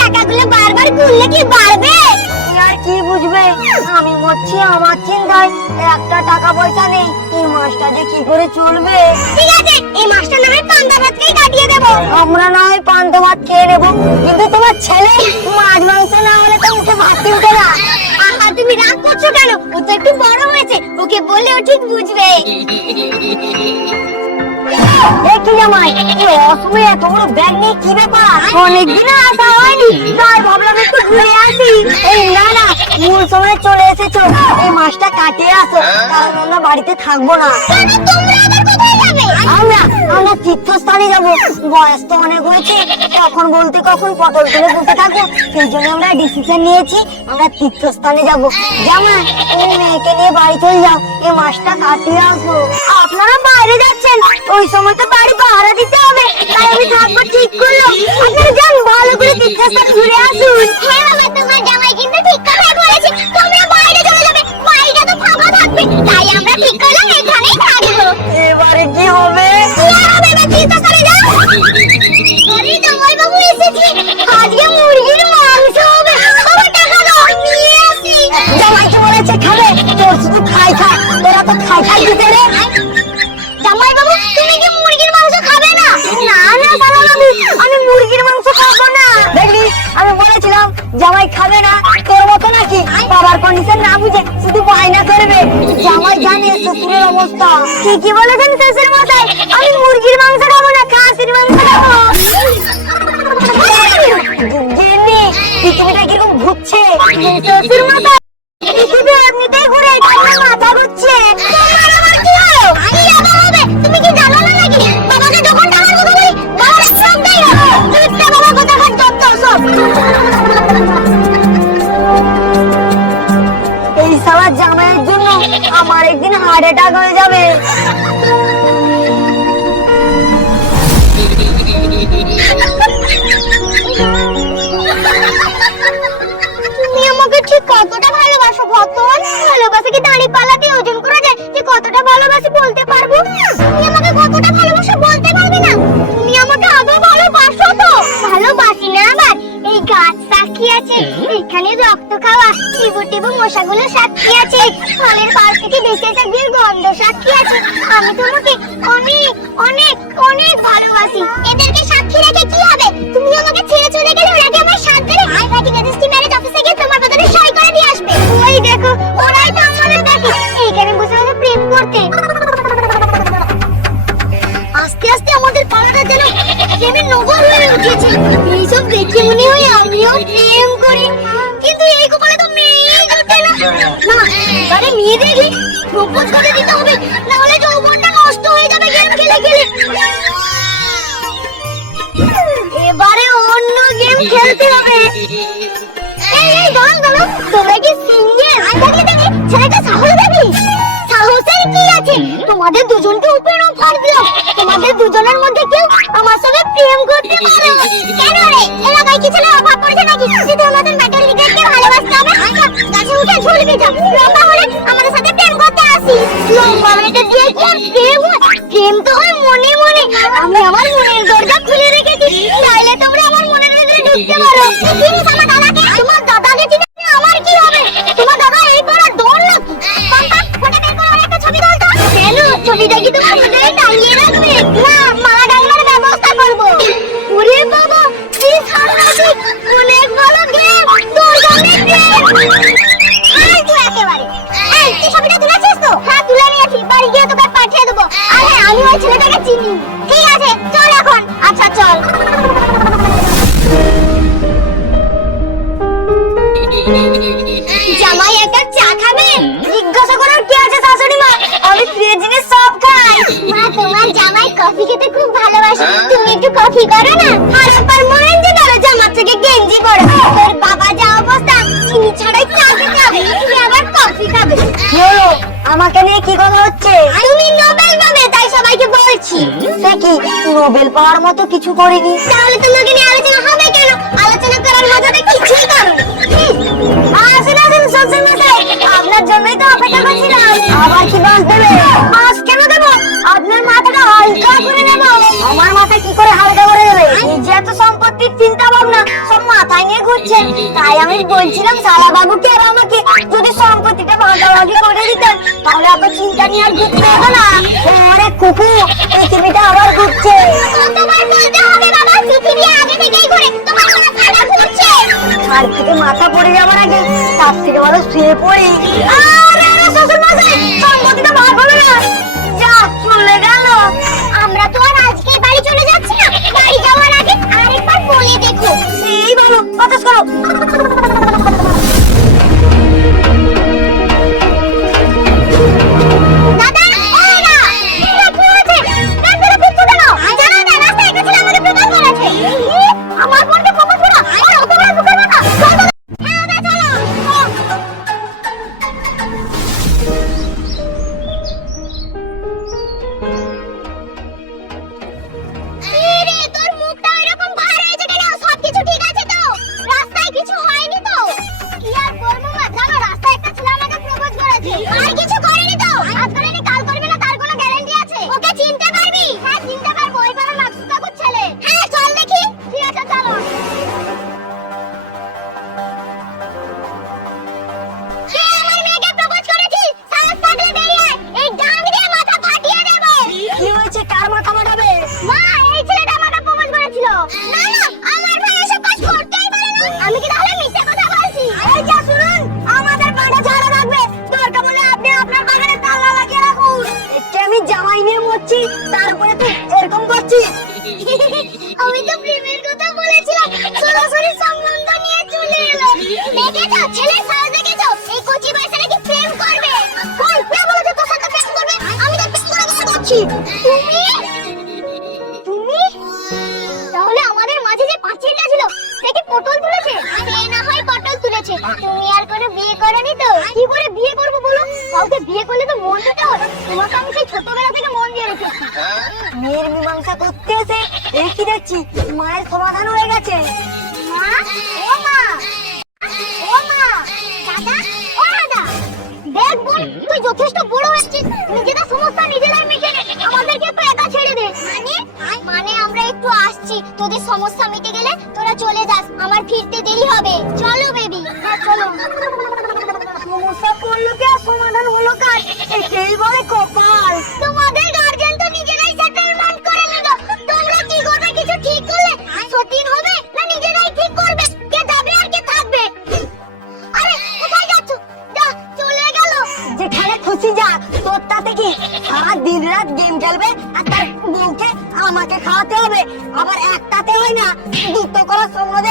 টাকাগুলো বারবার গুনলে কি বাড়বে? আর কি বুঝবে, আমি মরছি আমার চিন্তায়, একটা টাকা পয়সা নেই, এই মাসটা যে কি করে চলবে। ঠিক আছে, এই মাসটা না হয় পান্তা ভাত খেয়ে কাটিয়ে দেবো। আমরা না হয় পান্তা ভাত খেয়ে নেবো, কিন্তু তোমার ছেলে মাছ মাংস না হলে তো মুখে ভাতই উঠে না। আহা, তুমি রাগ করছো কেন? ও তো একটু বড় হয়েছে, ওকে বললে ও ঠিক বুঝবে। কি জামাই, অসময়ে এত বড় ব্যাগ নিয়ে কি ব্যাপার? অনেকদিন আসা হয়নি, তাই ভাবলাম একটু ঘুরে আসি। এই না না, মূল সময় চলে এসেছো, এই মাসটা কাটিয়ে আসো, কারণ আমরা বাড়িতে থাকবো না। আমরা তীর্থস্থানে যাবো, বয়স তো অনেক হয়েছে, কখন বলতে কখন পটল তুলে বসে থাকবো, সেই জন্য আমরা ডিসিশন নিয়েছি আমরা তীর্থস্থানে যাবো। জামাই, তুমি মেয়েকে নিয়ে বাড়ি চলে যাও, এই মাসটা কাটিয়ে আসো। আপনারা বাইরে যাচ্ছেন, ওই সময় তো বাড়ি ভাড়া দিতে হবে, তাই আমি থাকবো ঠিক করলো। আপনারা যান, ভালো করে তীর্থস্থান ঘুরে আসুন। হ্যাঁ বাবা, তোমার জামাই কিন্তু ঠিক কথাই বলেছে, তোমরা বাইরে চলে যাবে, বাড়িটা তো ফাঁকা থাকবে, তাই আমরা ঠিক করলাম এখানেই থাকবো। এবারে কি হবে? কি আর হবে, এবার তীর্থস্থানে যাও। আরে জামাই বাবু এসেছে, আজকে মুরগির মাংস হবে, বাবা টাকা দাও, নিয়ে আসি। জামাই কি বলেছে খাবে? তোর শুধু খাই খাই, তোরা তো খাই খাই দিতে রে। জামাই বাবু, তুমি কি মুরগির মাংস খাবে না? না না সালা বাবু, আমি মুরগির মাংস খাবো না। দেখলি, আমি বলেছিলাম জামাই খাবে না, তোর মতো নাকি বাবার কন্ডিশন না বুঝে শুধু বায়না করবে। জামাই জানে শ্বশুরের অবস্থা। ঠিকই বলেছেন শ্বশুর মশাই, আমি মুরগির মাংস খাবো না, খাসির মাংস খাবো। জেনে পৃথিবীটা কিরকম ঘুরছে। শ্বশুর মশাই, পৃথিবী এমনিতেই ঘুরে, আমার মাথা ঘুরছে। তুমি কি জানো না নাকি, বাবাকে যখন টাকার কথা বলি বাবার সব দেয় না, মিথ্যা বাবা কথা কাট যত সব। এই সারা জামাইয়ের জন্য আমার একদিন হার্ট অ্যাটাক হয়ে যাবে। তুমি আমাকে ঠিক কতটা ভালোবাসো ভগবান? ভালোবাসা কি দাঁড়ি পাল্লাতে ওজন করা যায় যে কতটা ভালোবাসি বলতে পারবো? তুমি আমাকে কতটা ভালোবাসো বলতে পারবে না? তুমি আমাকে আদৌ ভালোবাসো তো? ভালোবাসি না আবার, এই গাছ সাক্ষী আছে, এখানে রক্ত খাওয়া টিবু টিবু মশাগুলো সাক্ষী আছে, ফলের পাল থেকে বেঁচে থাকবির গন্ধ সাক্ষী আছে। আমি তোমাকে অনেক অনেক অনেক ভালোবাসি। এদেরকে সাক্ষী রেখে কি হবে? তুমি আমাকে ছেড়ে চলে গেলে ওরা কি আমার সাথ দেবে? নাকি রেজিস্ট্রি ম্যারেজ অফিসে গিয়ে তোমার বদলে সই করে দিয়ে আসবে? ওই দেখো, ওরাই তো আমাদের দেখে এইখানে বসে বসে প্রেম করতে। আস্তে আস্তে আমাদের পাড়াটা যেন প্রেমের নগর হয়ে উঠেছে। এইসব দেখে মনে হয় আমিও প্রেম করি, কিন্তু এই কপালে তো মেয়েই জোটে না। না, এবারে মেয়ে দেখলে প্রপোজ করে দিতে হবে, না হলে যৌবনটা নষ্ট হয়ে যাবে গেম খেলে খেলে। এবারে অন্য গেম খেলতে হবে। এই দাঁড়াও দাঁড়াও, তোমরা কি সিঙ্গেল? দেখি দেখি, ছেলেটা সাহস দেখি। সাহসের কি আছে? তোমাদের দুজনকে উপরে অফার দিলাম, তোমাদের দুজনের মধ্যে কেউ আমার সঙ্গে প্রেম করতে পারে। কেন রে, এলাকায় কি ছেলে অভাব পড়েছে নাকি শুধু আমাদের মেটাল লিগারকে ভালোবাসতে হবে? গাছে উঠে ঝুলবি যা, লম্বা হলে আমাদের সাথে প্রেম করতে আসিস। লম্বা মেয়েটা দিয়ে কি আর প্রেম হয়? প্রেম তো হয় মনে মনে। আমি আমার মনের দরজা খুলে রেখেছি, চাইলে তোমরা আমার মনের ভিতরে ঢুকতে পারো। চিনিস আমার দাদাকে? তোমার দাদাকে চিনি আমার কি হবে? তোমার দাদা এই পাড়ার দোল নাকি? পাপা, ফোনে বের করে একটা ছবি তোল তো। কেন, ছবিটা কি তোমার ভিতরে টাঙিয়ে রাখবে? না, মালা টাঙানোর ব্যবস্থা করবো। ওরে বাবা, কি সাংঘাতিক, অনেক ভালো গেম, তোর জন্য গেম। আর তুই একেবারে, এই তুই ছবিটা তুলেছিস তো? হ্যাঁ, তুলে নিয়েছি, বাড়ি গিয়ে তোকে পাঠিয়ে দেবো। আর হ্যাঁ, আমি ওই ছেলেটাকে চিনি। ঠিক আছে, চল এখন। আচ্ছা চল। জামাই একটা চা খাবে? জিজ্ঞাসা করার কি আছে শাশুড়ি মা, আমি প্রিয় জিনিস সব খাই। মা, তোমার জামাই কফি খেতে খুব ভালোবাসে, তুমি একটু কফি করো না। আর আবার মহেন্দ্র ধরো জামা থেকে গেঞ্জি পরো। তোর বাবা যা অবস্থা, চিনি ছাড়াই চা খেতে হবে, তুমি আবার কফি খাবে। বলো, আমাকে নিয়ে কি কথা হচ্ছে? তুমি নোবেল পাবে তাই সবাইকে বলছি। সে কি, নোবেল পাওয়ার মতো কিছু করিনি, তাহলে তোমাকে নিয়ে আলোচনা হবে কেন? আলোচনা করার মজাটা কিছুই করো। আসেন আসেন শ্বশুর মশাই, আপনার জন্য আমি বলছিলাম সালা বাবুকে আর আমাকে যদি সম্পত্তিটা ভাগাভাগি করে দিতেন তাহলে এত চিন্তা নিয়ে আর ঘুরতে হতো না। ওরে কুকু, পৃথিবীটা আবার ঘুরছে। তোমার বলতে হবে বাবা, পৃথিবী আগে থেকেই ঘুরে, তোমার মাথাটা ঘুরছে। আর থেকে মাথা পড়ে যাবার আগে তার থেকে ভালো শুয়ে পড়ি। আরে আরে শ্বশুর মশাই, সম্পত্তিটা ভাগ হবে না। যা চলে গেল। আমরা তো আর আজকে বাড়ি চলে যাচ্ছি না, বাড়ি যাওয়ার আগে আরেকবার বলে দেখো। এই ভালো, বাতাস করো। দাদা, এই না, কি হয়েছে? রাস্তাটা খুঁজছো কেন? জানো না, রাস্তায় একটা ছেলে আমাকে প্রপোজ করেছে। আমার বোনকে প্রপোজ করা? আর অত বড় মুখের কথা? চল চল। হ্যাঁ, চলো। রে, তোর মুখটা এরকম ভার হয়েছে কেন? সবকিছু ঠিক আছে তো? রাস্তায় কিছু হয়নি তো? কি আর বলবো মা, জানো রাস্তায় একটা ছেলে আমাকে প্রপোজ করেছে। আর কিছু করেনি তো? আজ করেনি, কাল করবে না তার কোনো গ্যারান্টি আছে? ওকে চিনতে পারবি? হ্যাঁ চিনতে পারবো, ওই পাড়ার মাকসুদ কাকুর ছেলে। হ্যাঁ চল দেখি। ঠিক আছে চলো। কে আমার মেয়েকে প্রপোজ করেছিস? সাহস থাকলে বেরিয়ে আয়, এই ডাং দিয়ে মাথা ফাটিয়ে দেব। কি হয়েছে, কার মাথা ফাটাবে? মা, এই ছেলেটা আমাকে প্রপোজ করেছিল। না না, আমার ভাই এসব কাজ করতেই পারে না। আমি কি তাহলে মিথ্যা কথা বলছি? এই যা শুনুন, আমাদের বাড়ি ঝাড়া রাখবে, দরকার হলে আপনি আপনার বাগানে তালা লাগিয়ে রাখুন। একে আমি জামাই নিয়ে মরছি, তার উপরে তুই এরকম করছিস। আমি তো প্রেমের কথা বলেছিলাম, সরাসরি সম্বন্ধ নিয়ে চলে এলো। দেখেছো ছেলের সাজ দেখেছো? এই কচি বয়সে নাকি প্রেম করবে। কই, কে বলেছে তোর সাথে প্রেম করবে? আমি তো প্রেম করে কথা বলছি। তুমি তুমি তাহলে আমাদের মাঝে যে পাঁচিলটা ছিল সে কি পটল তুলেছে? সে না হয় পটল তুলেছে, তুমি আর কোনো বিয়ে করনি তো? কি করে বিয়ে করব বলো? কাউকে বিয়ে করলে তো মন দিতে হয়। তোমাকে আমি সেই ছোটবেলা থেকে মন দিয়ে রেখেছি। মেয়ের মীমাংসা করতে এসে এই কি দেখছি, মায়ের সমাধান হয়ে গেছে। মা, ও মা, ও মা, দাদা, ও দাদা, দেখ বোন, তুই যথেষ্ট বড় হয়েছিস, নিজেদের সমস্যা নিজেরাই মিটে নে, আমাদেরকে একটু একা ছেড়ে দে। মানে আমরা একটু আসছি, তোদের সমস্যা মিটে গেলে তোরা চলে যাস, আমার ফিরতে দেরি হবে। চলো বেবি। হ্যাঁ চলো। সমস্যা পড়লো কি আর সমাধান হলো কার? একেই বলে কপাল। তোমাদের গার্জিয়ান তো নিজেরাই সেটেলমেন্ট করে নিল, তোমরা কি করবে কিছু ঠিক করলে? সতীন হবে না নিজেরাই ঠিক করবে কে যাবে আর কে থাকবে? আরে কোথায় যাচ্ছ? যা, চলে গেল। যেখানে খুশি যা, তোর তাতে কি? সারা দিন রাত গেম খেলবে আর তার বউকে আমাকে খাওয়াতে হবে। আবার একটাতে হয় না, দুটো করে সময়